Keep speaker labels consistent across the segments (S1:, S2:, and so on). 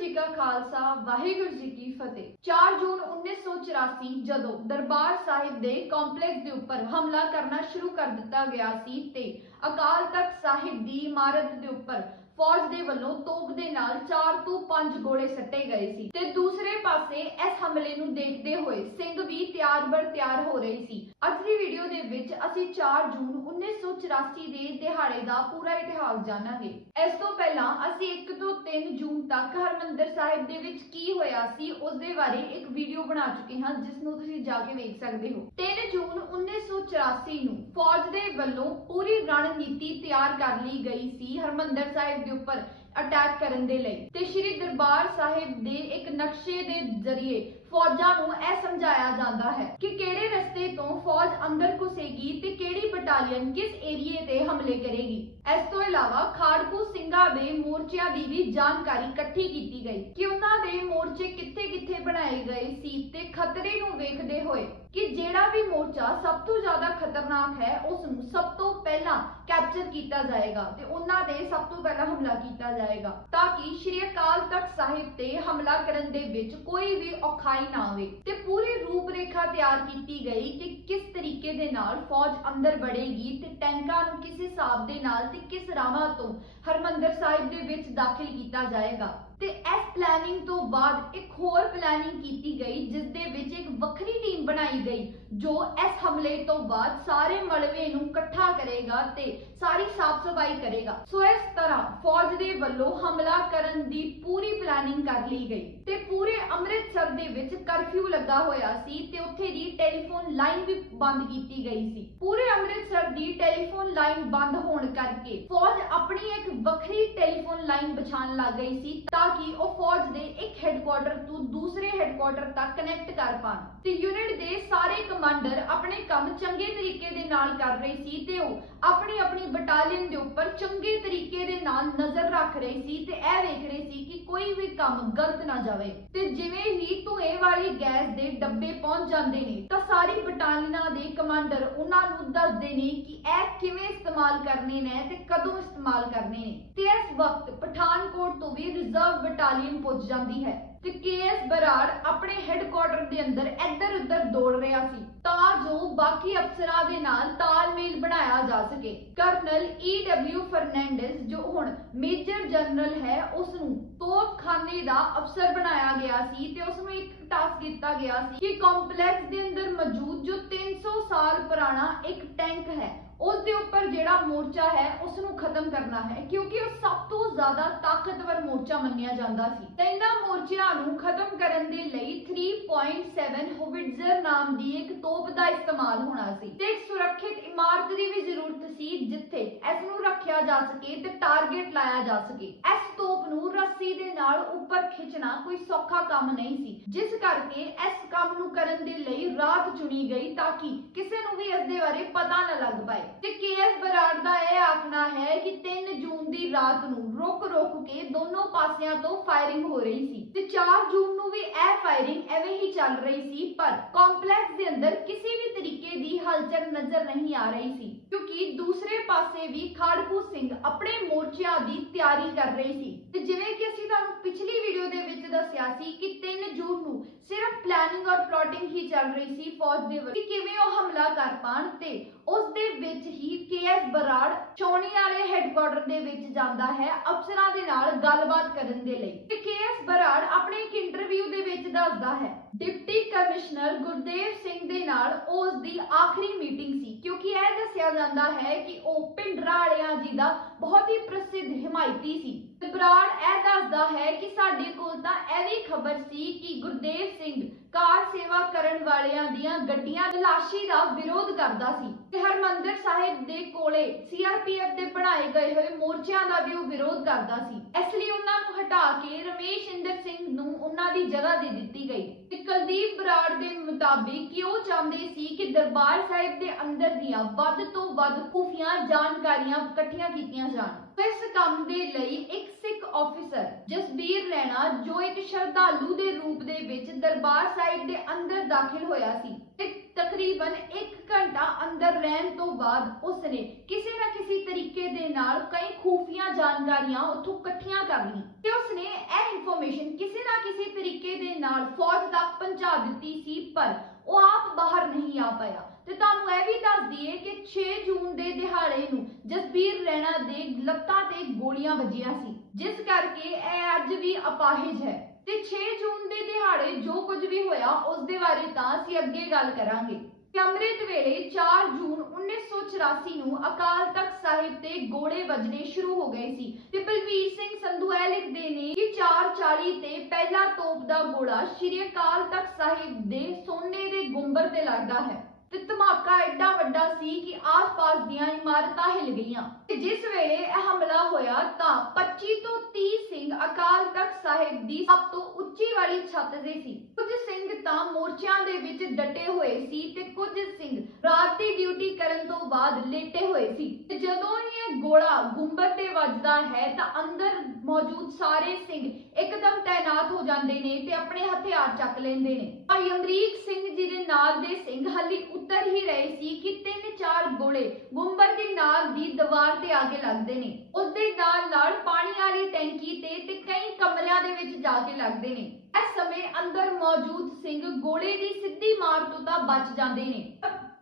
S1: ਜੀ ਕਾ ਖਾਲਸਾ, ਵਾਹਿਗੁਰੂ ਜੀ ਕੀ ਫਤਿਹ। 4 ਜੂਨ 1984 ਜਦੋਂ ਦਰਬਾਰ ਸਾਹਿਬ ਦੇ ਕੰਪਲੈਕਸ ਦੇ ਉੱਪਰ ਹਮਲਾ ਕਰਨਾ ਸ਼ੁਰੂ ਕਰ ਦਿੱਤਾ ਗਿਆ ਸੀ ਤੇ ਅਕਾਲ ਤਖਤ ਸਾਹਿਬ ਦੀ ਇਮਾਰਤ ਦੇ ਉੱਪਰ ਫੌਜ ਦੇ ਵੱਲੋਂ ਤੋਪ ਦੇ ਨਾਲ 4 ਤੋਂ 5 ਗੋਲੇ ਸੱਟੇ ਗਏ ਸੀ ਤੇ ਦੂਸਰੇ ਪਾਸੇ ਇਸ ਹਮਲੇ ਨੂੰ ਦੇਖਦੇ ਹੋਏ ਸਿੰਘ ਵੀ ਤਿਆਰ ਬਰ ਤਿਆਰ ਹੋ ਰਹੀ ਸੀ। ਅੱਜ ਦੀ ਵੀਡੀਓ ਦੇ ਵਿੱਚ ਅਸੀਂ 4 ਜੂਨ 1984 ਦੇ ਦਿਹਾੜੇ ਦਾ ਪੂਰਾ ਇਤਿਹਾਸ ਜਾਣਾਂਗੇ। ਇਸ ਤੋਂ ਪਹਿਲਾਂ ਅਸੀਂ 1 ਤੋਂ 3 ਜੂਨ ਤੱਕ ਹਰਮੰਦਰ ਸਾਹਿਬ ਦੇ ਵਿੱਚ ਕੀ ਹੋਇਆ ਸੀ ਉਸ ਦੇ ਬਾਰੇ ਇੱਕ ਵੀਡੀਓ ਬਣਾ ਚੁੱਕੇ ਹਾਂ ਜਿਸ ਨੂੰ ਤੁਸੀਂ ਜਾ ਕੇ ਵੇਖ ਸਕਦੇ ਹੋ। 3 ਜੂਨ 1984 ਨੂੰ ਫੌਜ ਦੇ ਵੱਲੋਂ ਪੂਰੀ ਰਣਨੀਤੀ ਤਿਆਰ ਕਰ ਲਈ ਗਈ ਸੀ ਹਰਮੰਦਰ ਸਾਹਿਬ ਦੇ ਉੱਪਰ ਅਟੈਕ ਕਰਨ ਦੇ ਲਈ। ਤੇ ਸ਼੍ਰੀ ਦਰਬਾਰ ਸਾਹਿਬ ਦੇ ਇੱਕ ਨਕਸ਼ੇ ਦੇ ਜ਼ਰੀਏ ਫੌਜਾਂ ਨੂੰ ਇਹ ਸਮਝਾਇਆ ਜਾਂਦਾ ਹੈ ਕਿ ਕਿਹੜੇ ਰਸਤੇ ਤੋਂ ਫੌਜ ਅੰਦਰ ਘੁਸੇਗੀ ਤੇ ਕਿਹੜੀ ਬਟਾਲੀਅਨ ਕਿਸ ਏਰੀਏ ਤੇ ਹਮਲੇ ਕਰੇਗੀ। ਇਸ ਤੋਂ ਇਲਾਵਾ ਖਾੜਕੂ ਸਿੰਘਾਂ ਦੇ ਮੋਰਚਿਆਂ ਦੀ ਵੀ ਜਾਣਕਾਰੀ ਇਕੱਠੀ ਕੀਤੀ ਗਈ ਕਿ ਉਹਨਾਂ ਦੇ ਮੋਰਚੇ ਕਿੱਥੇ-ਕਿੱਥੇ ਬਣਾਏ ਗਏ ਸੀ ਤੇ ਖਤਰੇ ਨੂੰ ਵੇਖਦੇ ਹੋਏ ਕਿ ਜਿਹੜਾ ਵੀ ਮੋਰਚਾ ਸਭ ਤੋਂ ਜ਼ਿਆਦਾ ਖਤਰਨਾਕ ਹੈ, ਉਸ ਨੂੰ ਸਭ ਤੋਂ ਪਹਿਲਾਂ ਕੈਪਚਰ ਕੀਤਾ ਜਾਏਗਾ ਤੇ ਉਹਨਾਂ ਦੇ ਸਭ ਤੋਂ ਪਹਿਲਾਂ ਹਮਲਾ ਕੀਤਾ ਜਾਏਗਾ ਤਾਂ ਕਿ ਸ਼੍ਰੀ ਅਕਾਲ ਸਾਹਿਬ ਤੇ ਹਮਲਾ ਕਰਨ ਦੇ ਵਿੱਚ ਕੋਈ ਵੀ ਔਖਾਈ ਨਾ ਆਵੇ ਤੇ ਪੂਰੀ ਰੂਪਰੇਖਾ ਤਿਆਰ ਕੀਤੀ ਗਈ ਕਿ ਕਿਸ ਤਰੀਕੇ ਦੇ ਨਾਲ ਫੌਜ ਅੰਦਰ ਵੜੇਗੀ ਤੇ ਟੈਂਕਾਂ ਨੂੰ ਕਿਸ ਹਿਸਾਬ ਦੇ ਨਾਲ ਤੇ ਕਿਸ ਰਾਹਾਂ ਤੋਂ ਹਰਮੰਦਰ ਸਾਹਿਬ ਦੇ ਵਿੱਚ ਦਾਖਲ ਕੀਤਾ ਜਾਏਗਾ। ਤੇ ਇਸ ਪਲੈਨਿੰਗ ਤੋਂ ਬਾਅਦ ਇੱਕ ਹੋਰ ਪਲੈਨਿੰਗ ਕੀਤੀ ਗਈ, ਜਿਸ ਦੇ ਵਿੱਚ ਇੱਕ ਵੱਖਰੀ ਟੀਮ ਬਣਾਈ ਗਈ, ਜੋ ਇਸ ਹਮਲੇ ਤੋਂ ਬਾਅਦ ਸਾਰੇ ਮਲਵੇ ਨੂੰ ਇਕੱਠਾ ਕਰੇਗਾ ਤੇ ਸਾਰੀ ਸਾਫ਼ ਸਫ਼ਾਈ ਕਰੇਗਾ। ਸੋ ਇਸ ਤਰ੍ਹਾਂ ਫੌਜ ਦੇ ਵੱਲੋਂ ਹਮਲਾ ਕਰਨ ਦੀ ਪਲੈਨਿੰਗ ਕਰ ਲਈ ਗਈ। ਤੇ ਪੂਰੇ ਅੰਮ੍ਰਿਤਸਰ ਦੇ ਵਿੱਚ ਕਰਫਿਊ ਲੱਗਾ ਹੋਇਆ ਸੀ ਤੇ ਉੱਥੇ ਦੀ ਟੈਲੀਫੋਨ ਲਾਈਨ ਵੀ ਬੰਦ ਕੀਤੀ ਗਈ ਸੀ। ਪੂਰੇ ਅੰਮ੍ਰਿਤਸਰ ਦੀ ਟੈਲੀਫੋਨ ਲਾਈਨ ਬੰਦ ਹੋਣ ਕਰਕੇ ਫੌਜ ਆਪਣੀ ਇੱਕ ਵੱਖਰੀ ਟੈਲੀਫੋਨ ਲਾਈਨ ਵਿਛਾਉਣ ਲੱਗ ਗਈ ਸੀ ਤਾਂ ਕਿ ਉਹ ਫੌਜ ਦੇ ਇੱਕ ਹੈੱਡਕੁਆਟਰ ਤੋਂ ਦੂਸਰੇ ਹੈੱਡਕੁਆਟਰ ਤੱਕ ਕਨੈਕਟ ਕਰ ਪਾਣ। ਤੇ ਯੂਨਿਟ ਦੇ ਸਾਰੇ ਕਮਾਂਡਰ ਆਪਣੇ ਕੰਮ ਚੰਗੇ ਤਰੀਕੇ ਦੇ ਨਾਲ ਕਰ ਰਹੇ ਸੀ ਤੇ ਉਹ ਆਪਣੀ ਆਪਣੀ ਬਟਾਲੀਅਨ ਦੇ ਉੱਪਰ ਚੰਗੇ ਤਰੀਕੇ ਦੇ ਨਾਲ ਨਜ਼ਰ ਰੱਖ ਰਹੇ ਸੀ ਤੇ ਇਹ ਵੇਖ ਰਹੇ ਸੀ ਕੋਈ ਵੀ ਕੰਮ ਗਲਤ ਨਾ ਜਾਵੇ। ਤੇ ਜਿਵੇਂ ਹੀ ਧੂਏ ਵਾਲੀ ਗੈਸ ਦੇ ਡੱਬੇ ਪਹੁੰਚ ਜਾਂਦੇ ਨੇ, ਤਾਂ ਸਾਰੀ ਬਟਾਲੀਅਨਾਂ ਦੇ ਕਮਾਂਡਰ ਉਹਨਾਂ ਨੂੰ ਦੱਸਦੇ ਨੇ ਕਿ ਇਹ ਕਿਵੇਂ ਇਸਤੇਮਾਲ ਕਰਨੇ ਨੇ ਤੇ ਕਦੋਂ ਇਸਤੇਮਾਲ ਕਰਨੇ ਨੇ। ਤੇ ਇਸ ਵਕਤ ਪਠਾਨਕੋਟ ਤੋਂ ਵੀ ਰਿਜ਼ਰਵ ਬਟਾਲੀਅਨ ਪਹੁੰਚ ਜਾਂਦੀ ਹੈ ਤੇ ਕੇਐਸ ਬਰਾੜ ਆਪਣੇ ਹੈੱਡਕੁਆਟਰ ਦੇ ਅੰਦਰ ਇੱਧਰ ਉੱਧਰ ਦੌੜ ਰਿਹਾ ਸੀ, ਤਾਂ ਜੋ ਬਾਕੀ ਅਫਸਰਾਂ ਦੇ ਨਾਲ ਤਾਲਮੇਲ ਬਣਾਇਆ ਜਾ ਸਕੇ। ਕਰਨਲ ਈ.ਡਬਲਿਊ ਫਰਨੈਂਡਸ, ਜੋ ਹੁਣ ਮੇਜਰ ਜਨਰਲ ਹੈ ਉਸ ਨੂੰ ਤੋਪਖਾਨੇ ਦਾ ਅਫਸਰ ਬਣਾਇਆ ਗਿਆ ਸੀ ਤੇ ਉਸ ਨੂੰ ਇੱਕ ਟਾਸਕ ਦਿੱਤਾ ਗਿਆ ਸੀ ਕਿ ਕੰਪਲੈਕਸ ਦੇ ਅੰਦਰ ਮੌਜੂਦ ਜੋ 300 ਸਾਲ ਪੁਰਾਣਾ ਇੱਕ ਟੈਂਕ ਹੈ, ਉਸ ਦੇ ਉੱਪਰ ਜਿਹੜਾ ਮੋਰਚਾ ਹੈ, ਉਸ ਨੂੰ ਖਤਮ ਕਰਨਾ ਹੈ ਕਿਉਂਕਿ ਉਹ ਸਭ ਤੋਂ ਜ਼ਿਆਦਾ ਤਾਕਤਵਰ ਮੋਰਚਾ ਮੰਨਿਆ ਜਾਂਦਾ ਸੀ। ਤੇ ਇਹਨਾਂ ਮੋਰਚਿਆਂ ਨੂੰ ਖਤਮ ਕਰਨ ਦੇ ਲਈ 3.7 ਹੋਵਿਟਜ਼ਰ ਨਾਮ ਦੀ ਇੱਕ ਤੋਪ ਦਾ ਇਸਤੇਮਾਲ ਹੋਣਾ ਸੀ ਤੇ ਇੱਕ ਸੁਰੱਖਿਅਤ ਇਮਾਰਤ ਦੀ ਵੀ ਜ਼ਰੂਰਤ ਸੀ ਜਿੱਥੇ ਇਸ ਨੂੰ ਰੱਖਿਆ ਜਾ ਸਕੇ ਤੇ ਟਾਰਗੇਟ ਲਾਇਆ ਜਾ ਸਕੇ। ਇਸ ਤੋਪ ਨੂੰ ਰੱਸੀ ਨਾਲ ਉੱਪਰ ਖਿੱਚਣਾ ਕੋਈ ਸੌਖਾ ਕੰਮ ਨਹੀਂ ਸੀ। ਜਿਸ ਕਰਕੇ ਇਸ ਕੰਮ ਨੂੰ ਕਰਨ ਦੇ ਲਈ ਰਾਤ ਚੁਣੀ ਗਈ ਤਾਂ ਕਿ ਕਿਸੇ ਨੂੰ ਵੀ ਇਸ ਦੇ ਬਾਰੇ ਪਤਾ ਨਾ ਲੱਗ ਪਾਏ। ਤੇ ਕੇਐਸ ਬਰਾੜ ਦਾ ਇਹ ਆਖਣਾ ਹੈ ਕਿ 3 ਜੂਨ ਦੀ ਰਾਤ ਨੂੰ ਰੁਕ ਰੁਕ ਕੇ ਦੋਨੋਂ ਪਾਸਿਆਂ ਤੋਂ ਫਾਇਰਿੰਗ ਹੋ ਰਹੀ ਸੀ ਤੇ 4 ਜੂਨ ਨੂੰ ਵੀ ਇਹ ਫਾਇਰਿੰਗ ਐਵੇਂ ਹੀ ਚੱਲ ਰਹੀ ਸੀ, ਪਰ ਕੰਪਲੈਕਸ ਦੇ ਅੰਦਰ ਕਿਸੇ ਵੀ ਤਰੀਕੇ ਦੀ ਹਲਚਲ ਨਜ਼ਰ ਨਹੀਂ ਆ ਰਹੀ ਸੀ, ਕਿਉਂਕਿ ਦੂਸਰੇ ਪਾਸੇ ਵੀ ਖਾੜਕੂ ਸਿੰਘ ਆਪਣੇ ਮੋਰਚਿਆਂ ਦੀ ਤਿਆਰੀ ਕਰ ਰਹੀ ਸੀ। ਤੇ ਜਿਵੇਂ ਕਿ ਅਸੀਂ ਤੁਹਾਨੂੰ ਪਿਛਲੀ ਵੀਡੀਓ ਦੇ ਵਿੱਚ ਦੱਸਿਆ ਸੀ ਕਿ 3 ਜੂਨ ਨੂੰ ਸਿਰਫ ਪਲੈਨਿੰਗ ਔਰ ਪਲਾਟਿੰਗ ਹੀ ਚੱਲ ਰਹੀ ਸੀ ਫੌਜ ਦੇ ਵੱਲੋਂ। ਕਿ ਕਿਵੇਂ ਉਹ ਹਮਲਾ ਕਰ ਪਾਣ ਤੇ ਉਸ ਦੇ ਵਿੱਚ ਹੀ ਕੇਐਸ ਬਰਾੜ ਚੌਣੀ ਵਾਲੇ ਹੈੱਡਕੁਆਟਰ ਦੇ ਵਿੱਚ ਜਾਂਦਾ ਹੈ ਅਫਸਰਾਂ ਦੇ ਨਾਲ ਗੱਲਬਾਤ ਕਰਨ ਦੇ ਲਈ। ਤੇ ਕੇਐਸ ਬਰਾੜ ਆਪਣੇ ਇੱਕ ਇੰਟਰਵਿਊ ਦੇ ਵਿੱਚ ਦੱਸਦਾ ਹੈ। ਡਿਪਟੀ ਕਮਿਸ਼ਨਰ ਗੁਰਦੇਵ ਸਿੰਘ ਦੇ ਨਾਲ ਉਸ ਦੀ ਆਖਰੀ ਮੀਟਿੰਗ ਸੀ, ਕਿਉਂਕਿ ਇਹ ਦੱਸਿਆ ਜਾਂਦਾ ਹੈ ਕਿ ਉਹ ਪਿੰਡਰਾ ਜੀ ਦਾ ਬਹੁਤ ਹੀ ਪ੍ਰਸਿੱਧ ਹਿਮਾਇਤੀ ਸੀ। ਬਰਾੜ ਇਹ ਦੱਸਦਾ ਹੈ ਕਿ ਸਾਡੇ ਕੋਲ ਤਾਂ ਇਹ ਵੀ ਖਬਰ ਸੀ ਕਿ ਗੁਰਦੇਵ ਸਿੰਘ ਕਾਰ ਸੇਵਾ ਕਰਨ ਵਾਲਿਆਂ ਦੀਆਂ ਗੱਡੀਆਂ ਤਲਾਸ਼ੀ ਦਾ ਵਿਰੋਧ ਕਰਦਾ ਸੀ। ਤੇ ਹਰਮੰਦਰ ਸਾਹਿਬ ਦੇ ਕੋਲੇ ਸੀਆਰਪੀਐਫ ਦੇ ਬਣਾਏ ਗਏ ਹੋਏ ਮੋਰਚਿਆਂ ਦਾ ਵੀ ਉਹ ਵਿਰੋਧ ਕਰਦਾ ਸੀ। ਇਸ ਲਈ ਉਹਨਾਂ ਨੂੰ ਹਟਾ ਕੇ ਰਮੇਸ਼ ਇੰਦਰ ਸਿੰਘ ਨੂੰ ਉਹਨਾਂ ਦੀ ਜਗ੍ਹਾ ਦੇ ਦਿੱਤੀ ਗਈ। ਤੇ ਕੁਲਦੀਪ ਬਰਾੜ ਦੇ ਮੁਤਾਬਿਕ ਕਿ ਉਹ ਚਾਹੁੰਦੇ ਸੀ ਕਿ ਦਰਬਾਰ ਸਾਹਿਬ ਦੇ ਅੰਦਰ ਦੀਆਂ ਵੱਧ ਤੋਂ ਵੱਧ ਖੁਫੀਆ ਜਾਣਕਾਰੀਆਂ ਇਕੱਠੀਆਂ ਕੀਤੀਆਂ ਜਾਣ? ਇਸ ਕੰਮ ਦੇ ਲਈ ਇੱਕ ਸਿੱਖ ਆਫੀਸਰ ਜਸਬੀਰ ਰੈਣਾ, ਜੋ ਇੱਕ ਸ਼ਰਧਾਲੂ ਦੇ ਰੂਪ ਦੇ ਵਿੱਚ ਦਰਬਾਰ ਸਾਹਿਬ ਦੇ ਅੰਦਰ ਦਾਖਲ ਹੋਇਆ ਸੀ ਤੇ ਤਕਰੀਬਨ 1 ਘੰਟਾ ਅੰਦਰ ਰਹਿਣ ਤੋਂ ਬਾਅਦ ਉਸਨੇ ਕਿਸੇ ਨਾ ਕਿਸੇ ਤਰੀਕੇ ਦੇ ਨਾਲ ਕਈ ਖੁਫੀਆਂ ਜਾਣਕਾਰੀਆਂ ਉੱਥੋਂ ਇਕੱਠੀਆਂ ਕਰ ਲਈ ਤੇ ਉਸਨੇ ਇਹ ਇਨਫੋਰਮੇਸ਼ਨ ਨਾਲ ਫੌਜ ਤੱਕ ਪਹੁੰਚਾ ਦਿੱਤੀ ਸੀ, ਪਰ ਉਹ ਆਪ ਬਾਹਰ ਨਹੀਂ ਆ ਪਾਇਆ। ਤੇ ਤੁਹਾਨੂੰ ਇਹ ਵੀ ਦੱਸ ਦਈਏ ਕਿ 6 ਜੂਨ ਦੇ ਦਿਹਾੜੇ ਨੂੰ ਜਸਬੀਰ ਰੈਣਾ ਦੇ ਲੱਤਾਂ ਤੇ ਗੋਲੀਆਂ ਵੱਜੀਆਂ ਸੀ, ਜਿਸ ਕਰਕੇ ਇਹ ਅੱਜ ਵੀ ਅਪਾਹਿਜ ਹੈ। ਤੇ 6 ਜੂਨ ਦੇ ਦਿਹਾੜੇ ਜੋ ਕੁਝ ਵੀ ਹੋਇਆ, ਉਸ ਦੇ ਬਾਰੇ ਤਾਂ ਅਸੀਂ ਅੱਗੇ ਗੱਲ ਕਰਾਂਗੇ। ਅੰਮ੍ਰਿਤ ਵੇਲੇ 4 ਜੂਨ 1984 ਨੂੰ ਅਕਾਲ ਤਖਤ ਸਾਹਿਬ ਤੇ ਗੋਲੇ ਵੱਜਣੇ ਸ਼ੁਰੂ ਹੋ ਗਏ ਸੀ ਤੇ ਬਲਵੀਰ ਸਿੰਘ ਸੰਧੂ ਇਹ 440 ਤੇ ਪਹਿਲਾ ਤੋਪ ਦਾ ਗੋਲਾ ਸ਼੍ਰੀ ਅਕਾਲ ਤਖਤ ਸਾਹਿਬ ਦੇ ਸੋਨੇ ਦੇ ਗੁੰਬਰ ਤੇ ਲੱਗਦਾ ਹੈ ਤੇ ਧਮਾਕਾ ਐਡਾ ਵੱਡਾ ਸੀ ਕਿ ਆਸ-ਪਾਸ ਦੀਆਂ ਇਮਾਰਤਾਂ ਹਿਲ ਗਈਆਂ। ਤੇ ਜਿਸ ਵੇਲੇ ਇਹ ਹਮਲਾ ਹੋਇਆ ਤਾਂ 25 ਤੋਂ 30 ਸਿੰਘ ਅਕਾਲ ਤਖਤ ਸਾਹਿਬ ਦੀ ਸਭ ਤੋਂ ਉੱਚੀ ਵਾਲੀ ਛੱਤ ਤੇ ਸੀ। ਕੁਝ ਸਿੰਘ ਤਾਂ ਮੋਰਚਿਆਂ ਦੇ ਵਿੱਚ ਡਟੇ ਹੋਏ ਸੀ ਤੇ ਕੁਝ ਸਿੰਘ ਰਾਤ ਦੀ ਡਿਊਟੀ ਕਰਨ ਤੋਂ ਬਾਅਦ ਲੇਟੇ ਹੋਏ ਸੀ। ਤੇ ਜਦੋਂ ਇਹ ਗੋਲਾ ਗੁੰਬਦ ਤੇ ਵੱਜਦਾ ਹੈ ਤਾਂ ਅੰਦਰ ਮੌਜੂਦ ਸਾਰੇ ਸਿੰਘ ਇੱਕਦਮ ਤਾਇਨਾਤ ਹੋ ਜਾਂਦੇ ਨੇ ਤੇ ਆਪਣੇ ਹਥਿਆਰ ਚੱਕ ਲੈਂਦੇ ਨੇ। ਭਾਈ ਅਮਰੀਕ ਸਿੰਘ ਜੀ ਦੇ ਨਾਲ ਦੇ ਸਿੰਘ ਹਾਲੀ ਉੱਤਰ ਹੀ ਰਹੇ ਸੀ ਕਿ ਤਿੰਨ ਚਾਰ ਗੋਲੇ ਗੁੰਬਦ ਦੇ ਨਾਲ ਦੀ ਦੀਵਾਰ ਤੇ ਆ ਕੇ ਲੱਗਦੇ ਨੇ। ਉਸ ਦੇ ਨਾਲ ਨਾਲ ਪਾਣੀ ਵਾਲੀ ਟੈਂਕੀ ਤੇ ਤੇ ਦੇ ਵਿੱਚ ਜਾ ਕੇ ਲੱਗਦੇ ਨੇ। ਇਸ ਸਮੇਂ ਅੰਦਰ ਮੌਜੂਦ ਸਿੰਘ ਗੋਲੇ ਦੀ ਸਿੱਧੀ ਮਾਰ ਤੋਂ ਤਾਂ ਬਚ ਜਾਂਦੇ ਨੇ।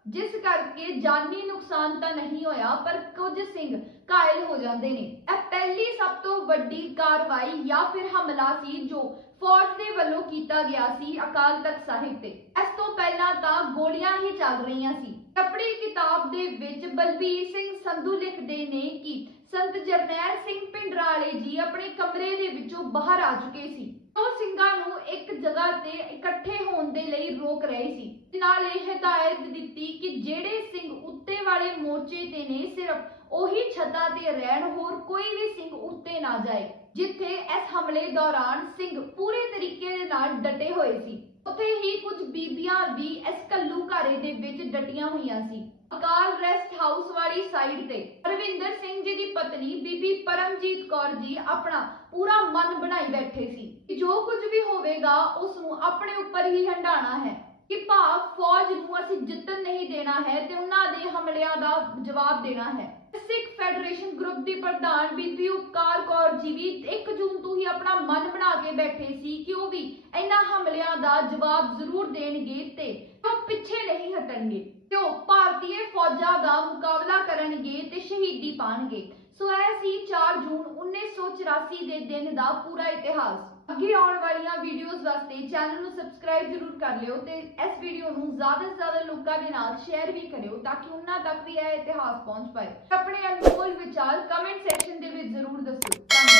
S1: ਜਿਸ ਕਰਕੇ ਜਾਨੀ ਨੁਕਸਾਨ ਤਾਂ ਨਹੀਂ ਹੋਇਆ, ਪਰ ਕੁਝ ਸਿੰਘ ਘਾਇਲ ਹੋ ਜਾਂਦੇ ਨੇ। ਇਹ ਪਹਿਲੀ ਸਭ ਤੋਂ ਵੱਡੀ ਕਾਰਵਾਈ ਜਾਂ ਫਿਰ ਹਮਲਾ ਸੀ, ਜੋ ਫੌਜ ਦੇ ਵੱਲੋਂ ਕੀਤਾ ਗਿਆ ਸੀ ਅਕਾਲ ਤਖਤ ਸਾਹਿਬ ਤੇ। ਇਸ ਤੋਂ ਪਹਿਲਾਂ ਤਾਂ ਗੋਲੀਆਂ ਹੀ ਚੱਲ ਰਹੀਆਂ ਸੀ। ਆਪਣੀ ਕਿਤਾਬ ਦੇ ਵਿੱਚ ਬਲਬੀਰ ਸਿੰਘ ਸੰਧੂ ਲਿਖਦੇ ਨੇ ਕਿ ਸੰਤ ਜਰਨੈਲ ਸਿੰਘ ਪਿੰਡਰਾਲੇ ਜੀ ਆਪਣੇ ਕਮਰੇ ਦੇ ਵਿੱਚੋਂ ਬਾਹਰ ਆ ਚੁੱਕੇ ਸੀ। ਉਹ ਸਿੰਘਾਂ ਨੂੰ ਇੱਕ ਜਗ੍ਹਾ ਤੇ ਇਕੱਠੇ ਹੋਣ ਦੇ ਲਈ ਰੋਕ ਰਹੇ ਸੀ। ਨਾਲ ਇਹ ਹਦਾਇਤ ਦਿੱਤੀ ਕਿ ਜਿਹੜੇ ਸਿੰਘ ਉੱਤੇ ਵਾਲੇ ਮੋਰਚੇ ਤੇ ਨੇ ਸਿਰਫ ਉਹੀ ਛੱਤਾਂ ਤੇ ਰਹਿਣ ਹੋਰ ਕੋਈ ਵੀ ਸਿੰਘ ਉੱਤੇ ਨਾ ਜਾਏ, ਜਿੱਥੇ ਇਸ ਹਮਲੇ ਦੌਰਾਨ ਸਿੰਘ ਪੂਰੇ ਤਰੀਕੇ ਦੇ ਨਾਲ ਡਟੇ ਹੋਏ ਸੀ। ਉੱਥੇ ਹੀ ਕੁਝ ਬੀਬੀਆਂ ਵੀ ਇਸ ਕੱਲੂ ਦੇ ਵਿੱਚ ਡਟੀਆਂ ਹੋਈਆਂ ਸੀ। ਅਕਾਲ ਰੈਸਟ ਹਾਊਸ ਵਾਲੀ ਸਾਈਡ ਤੇ ਰਵਿੰਦਰ ਸਿੰਘ ਜੀ ਦੀ ਪਤਨੀ ਬੀਬੀ ਪਰਮਜੀਤ ਕੌਰ ਜੀ ਆਪਣਾ ਪੂਰਾ ਮਨ ਬਣਾਈ ਬੈਠੇ ਸੀ ਕਿ ਜੋ ਕੁਝ ਵੀ ਹੋਵੇਗਾ ਉਸ ਨੂੰ ਆਪਣੇ ਉੱਪਰ ਹੀ ਹੰਡਾਣਾ ਹੈ। ਕਿ ਭਾਵ ਫੌਜ ਨੂੰ ਅਸੀਂ ਜਿੱਤਣ ਨਹੀਂ ਦੇਣਾ ਹੈ ਤੇ ਉਹਨਾਂ ਦੇ ਹਮਲਿਆਂ ਦਾ ਜਵਾਬ ਦੇਣਾ ਹੈ। ਸਿੱਖ ਫੈਡਰੇਸ਼ਨ ਗਰੁੱਪ ਦੀ ਪ੍ਰਧਾਨ ਬੀਬੀ ਉਪਕਾਰ ਕੌਰ ਜੀ ਵੀ 1 ਜੂਨ ਤੋਂ ਹੀ ਆਪਣਾ ਮਨ ਬਣਾ ਕੇ ਬੈਠੇ ਸੀ ਕਿ ਉਹ ਵੀ ਇਹਨਾਂ ਹਮਲਿਆਂ ਦਾ ਜਵਾਬ ਜ਼ਰੂਰ ਦੇਣਗੇ ਤੇ ਉਹ ਪਿੱਛੇ ਨਹੀਂ ਹਟਣਗੇ ਤੇ ਉਹ ਭਾਰਤੀ ਫੌਜਾਂ ਦਾ ਮੁਕਾਬਲਾ ਕਰਨਗੇ ਤੇ ਸ਼ਹੀਦੀ ਪਾਣਗੇ। ਸੋ ਇਹ ਸੀ 4 ਜੂਨ 1984 ਦੇ ਦਿਨ ਦਾ ਪੂਰਾ ਇਤਿਹਾਸ। ਅੱਗੇ ਆਉਣ ਵਾਲੀਆਂ ਵੀਡੀਓਜ਼ ਵਾਸਤੇ ਚੈਨਲ ਨੂੰ ਸਬਸਕ੍ਰਾਈਬ ਜ਼ਰੂਰ ਕਰ ਲਿਓ ਤੇ ਇਸ ਵੀਡੀਓ ਨੂੰ ਜ਼ਿਆਦਾ ਤੋਂ ਜ਼ਿਆਦਾ ਲੋਕਾਂ ਦੇ ਨਾਲ ਸ਼ੇਅਰ ਵੀ ਕਰਿਓ ਤਾਂ ਕਿ ਉਹਨਾਂ ਤੱਕ ਵੀ ਇਹ ਇਤਿਹਾਸ ਪਹੁੰਚ ਪਾਏ। ਆਪਣੇ ਅਨਮੋਲ ਵਿਚਾਰ ਕਮੈਂਟ ਸੈਕਸ਼ਨ ਦੇ ਵਿੱਚ ਜ਼ਰੂਰ ਦੱਸੋ ਧੰਨਵਾਦ।